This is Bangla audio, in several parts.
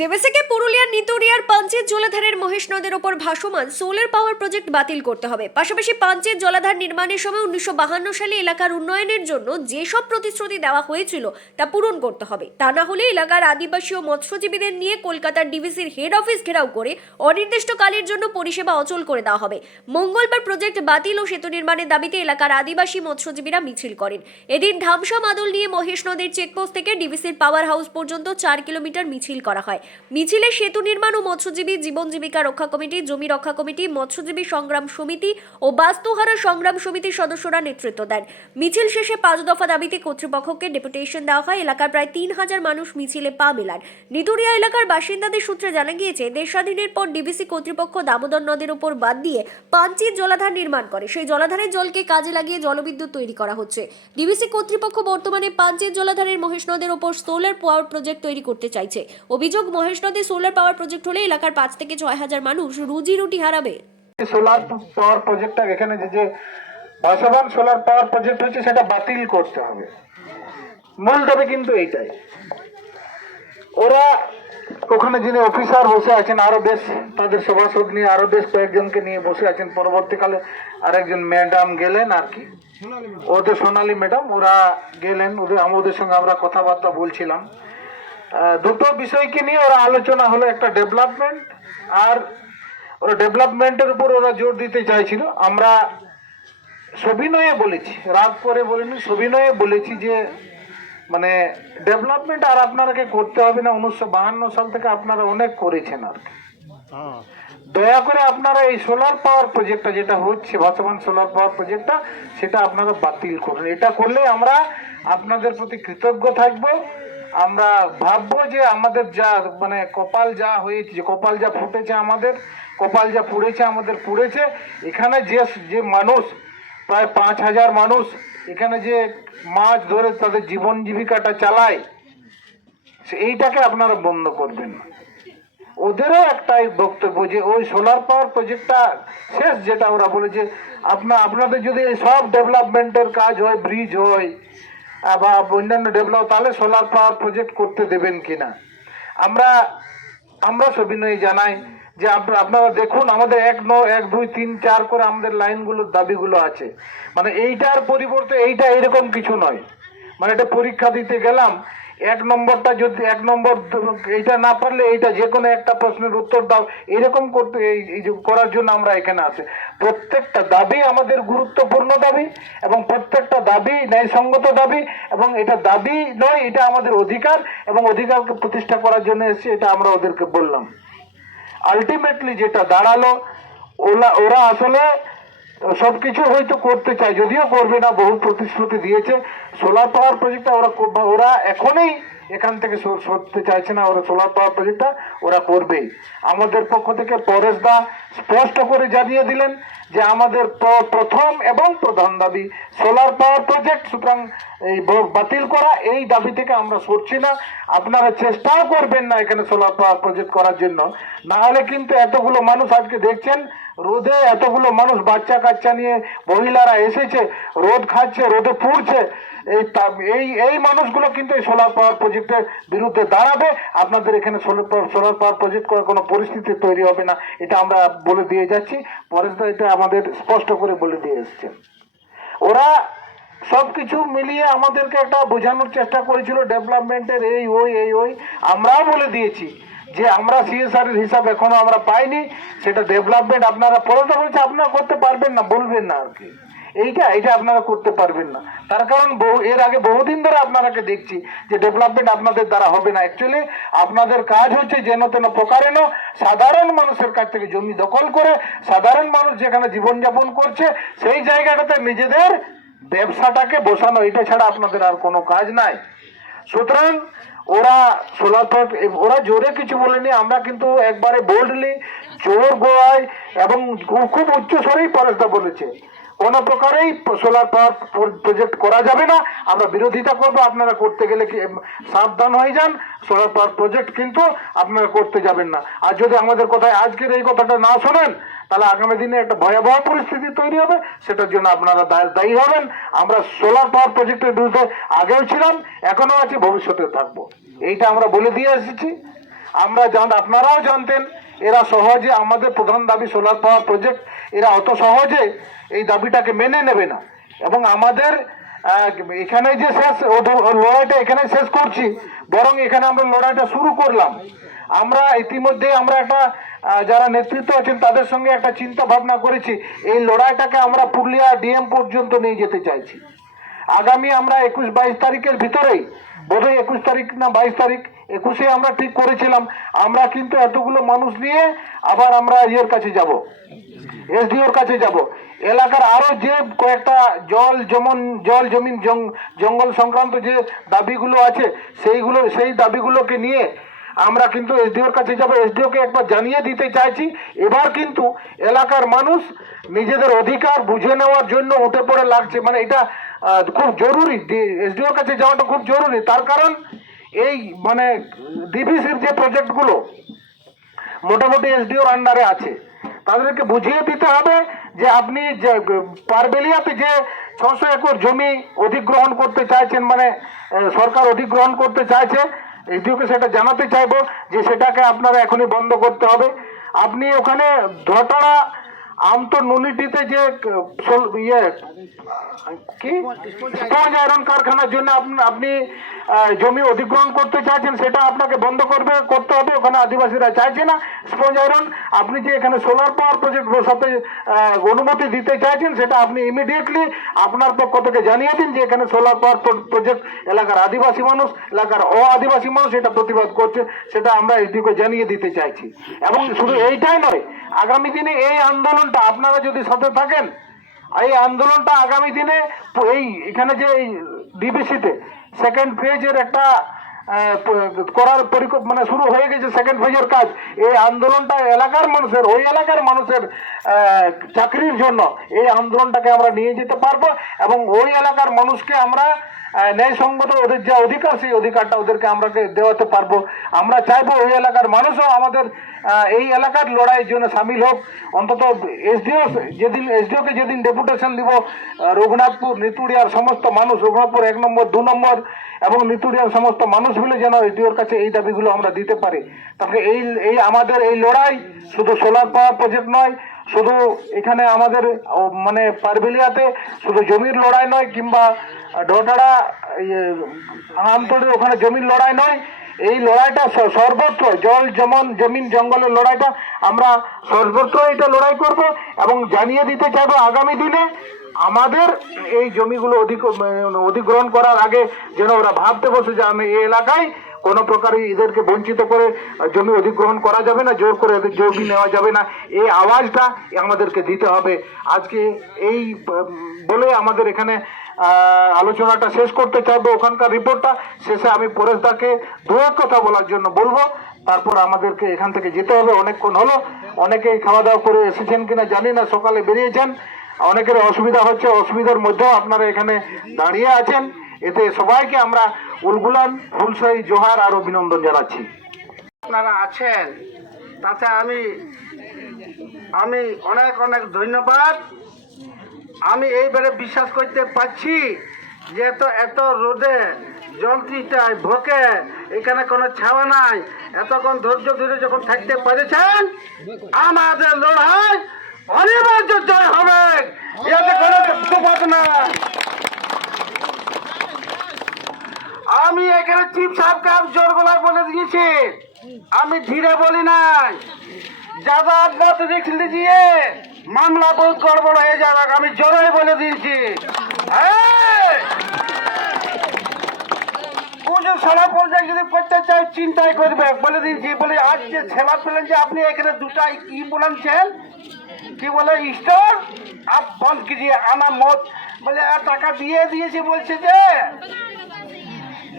ডেবেসেকে পুরুলিয়ার নিতরিয়ার পাঞ্চেত জলাধারের মহেশ নদের ওপর ভাসমান সোলার পাওয়ার প্রজেক্ট বাতিল করতে হবে। পাশাপাশি পাঞ্চেত জলাধার নির্মাণের সময় উনিশশো সালে এলাকার উন্নয়নের জন্য যেসব প্রতিশ্রুতি দেওয়া হয়েছিল তা পূরণ করতে হবে। তা না হলে এলাকার আদিবাসী ও মৎস্যজীবীদের নিয়ে কলকাতার ডিভিসির হেড অফিস ঘেরাও করে অনির্দিষ্টকালের জন্য পরিষেবা অচল করে দেওয়া হবে। মঙ্গলবার প্রজেক্ট বাতিল ও সেতু নির্মাণের দাবিতে এলাকার আদিবাসী মৎস্যজীবীরা মিছিল করেন। এদিন ধামসা মাদল নিয়ে মহেশ নদীর চেকপোস্ট থেকে ডিভিসির পাওয়ার হাউস পর্যন্ত চার কিলোমিটার মিছিল করা হয়। মিছিলে সেতু নির্মাণ ও মৎস্যজীবী জীবন জীবিকা রক্ষা কমিটি, জমি রক্ষা কমিটি, মৎস্যজীবী সংগ্রাম সমিতি ও বাস্তুহারা সংগ্রাম সমিতির সদস্যরা নেতৃত্ব দেন। মিছিল শেষে পাঁচ দফা দাবিতে কর্তৃপক্ষকে ডেপুটেশন দেওয়া হয়। এলাকার প্রায় তিন হাজার মানুষ মিছিলে পা মেলান। নিতুরিয়া এলাকার বাসিন্দাদের সূত্রে জানা গিয়েছে দেশ স্বাধীনের পর ডিবিসি কর্তৃপক্ষ দামোদর নদের উপর বাদ দিয়ে পাঞ্চির জলাধার নির্মাণ করে। সেই জলাধারের জলকে কাজে লাগিয়ে জলবিদ্যুৎ তৈরি করা হচ্ছে। ডিবিসি কর্তৃপক্ষ বর্তমানে পাঞ্চের জলাধারের মহেশ নদের উপর সোলার পাওয়ার প্রজেক্ট তৈরি করতে চাইছে। অভিযোগ মহেশ নদে সোলার পাওয়ার প্রজেক্ট হলে এলাকার পাঁচ থেকে ছয় হাজার মানুষ রুজি রুটি হারাবে। সোলার পাওয়ার প্রজেক্টটা এখানে যে যে ভাসমান সোলার পাওয়ার প্রজেক্ট হচ্ছে সেটা বাতিল করতে হবে। মূল দাবি কিন্তু এইটাই। ওরা ওখানে যিনি অফিসার বসে আছেন, আরও বেশ তাদের সভাসদ নিয়ে, আরও বেশ কয়েকজনকে নিয়ে বসে আছেন। পরবর্তীকালে আরেকজন ম্যাডাম গেলেন আর কি। ওদের সোনালী ম্যাডাম ওরা গেলেন। ওদের, আমাদের সঙ্গে আমরা কথাবার্তা বলছিলাম। দুটো বিষয়কে নিয়ে ওরা আলোচনা হলো, একটা ডেভেলপমেন্ট আর ওরা ডেভেলপমেন্টের উপর ওরা জোর দিতে চাইছিল। আমরা সবিনয়ে বলেছি, রাগ করে বলিনি, সবিনয়ে বলেছি যে মানে ডেভেলপমেন্ট আর আপনারাকে করতে হবে না, উনিশশো বাহান্ন সাল থেকে আপনারা অনেক করেছেন আর কি। দয়া করে আপনারা এই সোলার পাওয়ার প্রজেক্টটা যেটা হচ্ছে, বর্তমান সোলার পাওয়ার প্রজেক্টটা সেটা আপনারা বাতিল করুন। এটা করলে আমরা আপনাদের প্রতি কৃতজ্ঞ থাকব। আমরা ভাববো যে আমাদের যা মানে কপাল যা হয়েছে কপাল যা ফুটেছে আমাদের, কপাল যা পুড়েছে আমাদের পুড়েছে, এখানে যে যে মানুষ, প্রায় পাঁচ হাজার মানুষ, এখানে যে মাছ ধরে তাদের জীবন জীবিকাটা চালায় এইটাকে আপনারা বন্ধ করবেন। ওদেরও একটাই বক্তব্য যে ওই সোলার পাওয়ার প্রজেক্টটা শেষ, যেটা ওরা বলেছে আপনার আপনাদের যদি সব ডেভেলপমেন্টের কাজ হয় ব্রিজ হয় বা অন্যান্য ডেভেলপ তাহলে সোলার পাওয়ার প্রজেক্ট করতে দেবেন কিনা। আমরা আমরা সবিনয় জানাই যে আপ- আপনারা দেখুন, আমাদের এক ন, এক, দুই, তিন, চার করে আমাদের লাইনগুলোর দাবিগুলো আছে। মানে এইটার পরিবর্তে এইটা এরকম কিছু নয়। মানে এটা পরীক্ষা দিতে গেলাম এক নম্বরটা যদি, এক নম্বর এইটা না পারলে এইটা যে কোনো একটা প্রশ্নের উত্তর দাও। এরকম করতে করার জন্য আমরা এখানে আছি। প্রত্যেকটা দাবি আমাদের গুরুত্বপূর্ণ দাবি এবং প্রত্যেকটা দাবি ন্যায়সঙ্গত দাবি এবং এটা দাবি নয়, এটা আমাদের অধিকার এবং অধিকারকে প্রতিষ্ঠা করার জন্য এসেছি, এটা আমরা ওদেরকে বললাম। আলটিমেটলি যেটা দাঁড়াল ওরা ওরা আসলে সবকিছু হয়তো করতে চায়, যদিও করবে না, বহু প্রতিশ্রুতি দিয়েছে। সোলার পাওয়ার প্রজেক্টটা ওরা ওরা এখনই এখান থেকে সর- সরতে চাইছে না, ওরা সোলার পাওয়ার প্রজেক্টটা ওরা করবেই আমাদের পক্ষ থেকে পরেশ দা স্পষ্ট করে জানিয়ে দিলেন যে আমাদের প্র- প্রথম এবং প্রধান দাবি সোলার পাওয়ার প্রজেক্ট সুতরাং এই বাতিল করা, এই দাবি থেকে আমরা সরছি না। আপনারা চেষ্টাও করবেন না এখানে সোলার পাওয়ার প্রজেক্ট করার জন্য। না হলে কিন্তু এতগুলো মানুষ আজকে দেখছেন, রোদে এতগুলো মানুষ বাচ্চা কাচ্চা নিয়ে মহিলারা এসেছে, রোদ খাচ্ছে, রোদে পুড়ছে। এই এই এই মানুষগুলো কিন্তু এই সোলার পাওয়ার প্রজেক্টের বিরুদ্ধে দাঁড়াবে। আপনাদের এখানে সোলার সোলার পাওয়ার প্রজেক্ট করার কোনো পরিস্থিতি তৈরি হবে না। এটা আমরা বলে দিয়ে যাচ্ছি। পরেশ দা এটা আমাদের স্পষ্ট করে বলে দিয়ে এসছেন। ওরা সবকিছু মিলিয়ে আমাদেরকে একটা বোঝানোর চেষ্টা করেছিল ডেভেলপমেন্টের এই, ওই এই, ওই। আমরাও বলে দিয়েছি যে আমরা সিএসআর এর হিসাব এখনও আমরা পাইনি। সেটা ডেভেলপমেন্ট আপনারা পরেটা বলছে আপনারা করতে পারবেন না, বলবেন না আর কি। এইটা এইটা আপনারা করতে পারবেন না। তার কারণ বহু, এর আগে বহুদিন ধরে আপনারাকে দেখছি যে ডেভেলপমেন্ট আপনাদের দ্বারা হবে না। অ্যাকচুয়ালি আপনাদের কাজ হচ্ছে যেন তেন প্রকারেণ সাধারণ মানুষের কাছ থেকে জমি দখল করে, সাধারণ মানুষ যেখানে জীবনযাপন করছে, সেই জায়গাটাতে নিজেদের ব্যবসাটাকে বসানো। এটা ছাড়া আপনাদের আর কোনো কাজ নাই। সুতরাং ওরা সোলার ওরা জোরে কিছু বলেনি। আমরা কিন্তু একবারে বোল্ডলি জোর গোয়ায় এবং খুব- খুব উচ্চ স্বরেই পরেশদা বলেছে। কোনো প্রকারেই সোলার পাওয়ার প্রজেক্ট করা যাবে না। আমরা বিরোধিতা করব, আপনারা করতে গেলে কি সাবধান হয়ে যান। সোলার পাওয়ার প্রজেক্ট কিন্তু আপনারা করতে যাবেন না। আর যদি আমাদের কথায় আজকের এই কথাটা না শোনেন, তাহলে আগামী দিনে একটা ভয়াবহ পরিস্থিতি তৈরি হবে। সেটার জন্য আপনারা দায়- দায়ী হবেন। আমরা সোলার পাওয়ার প্রজেক্টের বিরুদ্ধে আগেও ছিলাম এখনও আছি ভবিষ্যতে থাকব। এইটা আমরা বলে দিয়ে এসেছি। আমরা জান, আপনারাও জানতেন, এরা সহজে আমাদের প্রধান দাবি সোলার পাওয়ার প্রজেক্ট এরা অত সহজে এই দাবিটাকে মেনে নেবে না। এবং আমাদের এখানে যে শেষ লড়াইটা এখানে শেষ করছি, বরং এখানে আমরা লড়াইটা শুরু করলাম। আমরা ইতিমধ্যে আমরা একটা যারা নেতৃত্ব আছেন তাদের সঙ্গে একটা চিন্তা ভাবনা করেছি, এই লড়াইটাকে আমরা পুরুলিয়া ডিএম পর্যন্ত নিয়ে যেতে চাইছি। আগামী আমরা একুশ বাইশ তারিখের ভিতরেই, বোধহয় একুশ তারিখ না বাইশ তারিখ, একুশে আমরা ঠিক করেছিলাম, আমরা কিন্তু এতগুলো মানুষ নিয়ে আবার আমরা ইয়ের কাছে যাব। এসডিওর কাছে যাব। এলাকার আরও যে কয়েকটা জল যেমন জল জমিন জঙ্গল সংক্রান্ত যে দাবিগুলো আছে, সেইগুলো, সেই দাবিগুলোকে নিয়ে আমরা কিন্তু এসডিওর কাছে যাব। এসডিওকে একবার জানিয়ে দিতে চাইছি। এবার কিন্তু এলাকার মানুষ নিজেদের অধিকার বুঝে নেওয়ার জন্য উঠে পড়ে লাগছে। মানে এটা খুব জরুরি। এসডিওর কাছে যাওয়াটা খুব জরুরি। তার কারণ এই মানে ডিভিসির যে প্রজেক্টগুলো মোটামুটি এসডিওর আন্ডারে আছে। তাদেরকে বুঝিয়ে দিতে হবে যে আপনি যে পারবেলিয়াতে যে ছশো একর জমি অধিগ্রহণ করতে চাইছেন মানে সরকার অধিগ্রহণ করতে চাইছে, এদিকে সেটা জানাতে চাইব যে সেটাকে আপনারা এখনই বন্ধ করতে হবে। আপনি ওখানে ধটাড়া আমতো নুনিটিতে যে ইয়ে কি? স্পঞ্জ আয়রন কারখানার জন্য আপনি- জমি অধিগ্রহণ করতে চাইছেন, সেটা আপনাকে বন্ধ করবে, করতে হবে, ওখানে আদিবাসীরা চাইছে না স্পঞ্জ আয়রন। আপনি যে এখানে সোলার পাওয়ার প্রজেক্ট সাথে অনুমতি দিতে চাইছেন, সেটা আপনি ইমিডিয়েটলি আপনার পক্ষ থেকে জানিয়ে দিন যে এখানে সোলার পাওয়ার প্রজেক্ট এলাকার আদিবাসী মানুষ, এলাকার অ আদিবাসী মানুষ এটা প্রতিবাদ করছে, সেটা আমরা এসডিকে জানিয়ে দিতে চাইছি। এবং শুধু এইটাই নয় আগামী দিনে এই আন্দোলনটা, আপনারা যদি সাথে থাকেন, এই আন্দোলনটা আগামী দিনে এই, এখানে যে ডিবিসিতে সেকেন্ড ফেজের একটা করার পরিকল্পনা মানে শুরু হয়ে গেছে সেকেন্ড ফেজের কাজ। এই আন্দোলনটা এলাকার মানুষের, ওই এলাকার মানুষের চাকরির জন্য এই আন্দোলনটাকে আমরা নিয়ে যেতে পারব এবং ওই এলাকার মানুষকে আমরা ন্যায়সঙ্গত ওদের যে অধিকার, সেই অধিকারটা ওদেরকে আমরা দেওয়াতে পারব। আমরা চাইব ওই এলাকার মানুষও আমাদের এই এলাকার লড়াইয়ের জন্য সামিল হোক। অন্তত এসডিও, যেদিন, এসডিওকে যেদিন ডেপুটেশন দিব রঘুনাথপুর, নিতুড়িয়ার সমস্ত মানুষ, রঘুনাথপুর এক নম্বর, দু নম্বর, এবং নিতুড়িয়ার সমস্ত মানুষ মিলে যেন এসডিওর কাছে এই দাবিগুলো আমরা দিতে পারি। তাহলে এই এই আমাদের এই লড়াই শুধু সোলার পাওয়ার প্রজেক্ট নয়, শুধু এখানে আমাদের মানে পারবেলিয়াতে, শুধু জমির লড়াই নয়, কিংবা ইয়ে, আমতলির ওখানে জমির লড়াই নয় এই লড়াইটা সর্বত্র জল যেমন জমিন জঙ্গলের লড়াইটা আমরা সর্বত্র এটা লড়াই করব এবং জানিয়ে দিতে চাইব আগামী দিনে আমাদের এই জমিগুলো অধিক মানে অধিগ্রহণ করার আগে যেন ওরা ভাবতে বসে যে আমি এই এলাকায় কোনো প্রকারই এদেরকে বঞ্চিত করে জমি অধিগ্রহণ করা যাবে না জোর করে এদের জমি নেওয়া যাবে না এই আওয়াজটা আমাদেরকে দিতে হবে। আজকে এই বলে আমাদের এখানে আলোচনাটা শেষ করতে চাইব ওখানকার রিপোর্টটা। শেষে আমি পরেশদাকে দু এক কথা বলার জন্য বলব। তারপর আমাদেরকে এখান থেকে যেতে হবে, অনেকক্ষণ হলো। অনেকেই খাওয়া দাওয়া করে এসেছেন কিনা জানি না, সকালে বেরিয়েছেন। অনেকের অসুবিধা হচ্ছে, অসুবিধার মধ্যেও আপনারা এখানে দাঁড়িয়ে আছেন। এতে সবাইকে আমরা উলগুলান ফুলসাই জোহার আর অভিনন্দন জানাচ্ছি। আপনারা আছেন। তাতে আমি আমি অনেক অনেক ধন্যবাদ। আমি এইবারে বিশ্বাস করতে পারছি যে এত এত রোদে জলটিটায় ভোকে এখানে কোনো ছাওয়া নাই এতক্ষণ ধৈর্য ধরে যখন থাকতে পেরেছেন আমাদের লড়াই অনিবার্য জয় হবে এতে কোনো দুপথ না আমি এখানে চিফ সাহেবকে আমি জোর গলায় বলে দিয়েছি আমি ধীরে বলি নাই ज्यादा मत रिक्स लीजिए মামলা বোধ গড়বড় হয়ে যাবে আমি জোরে বলে দিয়েছি। সারা চাই, চিন্তাই করবে। বলে দিয়েছি, বলে যে আপনি এখানে বলেন বলে, স্টোর বন্ধ আনা বলে টাকা দিয়ে দিয়েছে, বলছে যে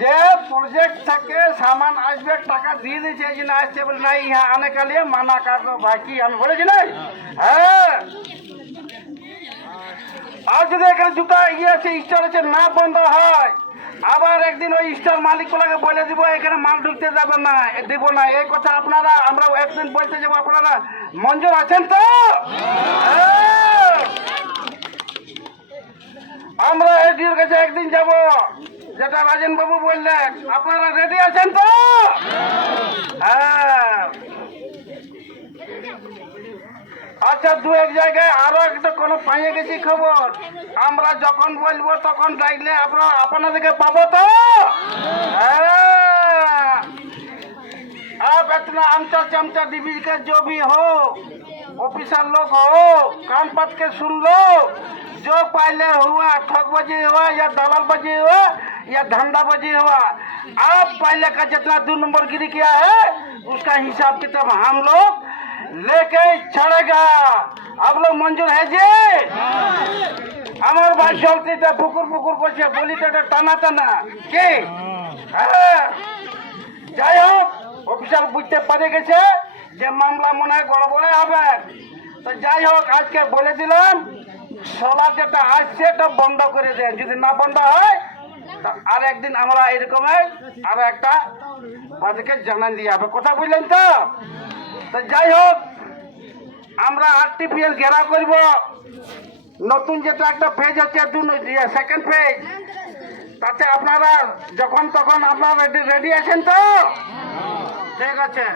যে প্রজেক্ট থেকে সামান আসবে, টাকা দিয়ে দিয়েছে যে না আসছে বলে নাই, ইহা আনে কালিয়ে মানা কাটো বাকি আমি বলেছি নাই? হ্যাঁ। আর যদি এখানে জুতা ইয়ে আছে, স্টার আছে, না বন্ধ হয়, আবার একদিন ওই স্টার মালিকগুলোকে বলে দিব, এখানে মাল ঢুকতে যাবে না দিব না। এই কথা আপনারা, আমরা একদিন বলতে যাব, আপনারা মঞ্জুর আছেন তো? যেটা রাজেন বাবু বললেন আপনারা রেডি আছেন তো হ্যাঁ আচ্ছা দু এক জায়গায় আরো একটা কোনো পাইয়ে গেছি খবর আমরা যখন বলবো তখন ডাকলে আপনার আপনাদেরকে পাবো তো হ্যাঁ अब इतना आमचा चमचा डिबी का जो भी हो ऑफिसर लोग हो कान पत के सुन लो जो पहले हुआ ठग बजी हुआ या दलाल बजी हुआ या धंधा बजी हुआ आप पहले का जितना दो नंबर गिरी किया है उसका हिसाब किताब हम लोग लेके चढ़ेगा आप लोग मंजूर है जी আমার ভাই চলতিতে পুকুর পুকুর করছে বলি তো এটা টানা টানা কি হ্যাঁ যাই হোক অফিসার বুঝতে পারে গেছে যে মামলা মনে হয় গড়বড়ে হবে তো যাই হোক আজকে বলে দিলাম সোলার যেটা আসছে এটা বন্ধ করে দেন যদি না বন্ধ হয় তো আর একদিন আমরা এরকমের আরও একটা তাদেরকে জানান দিয়ে হবে কথা বুঝলেন তো? তো যাই হোক, আমরা আরটিপিএল ঘেরা করব। নতুন যেটা একটা পেজ দু সেকেন্ড পেজ তাতে আপনারা যখন তখন আপনারা রেডি রেডি আছেন তো? ঠিক আছে।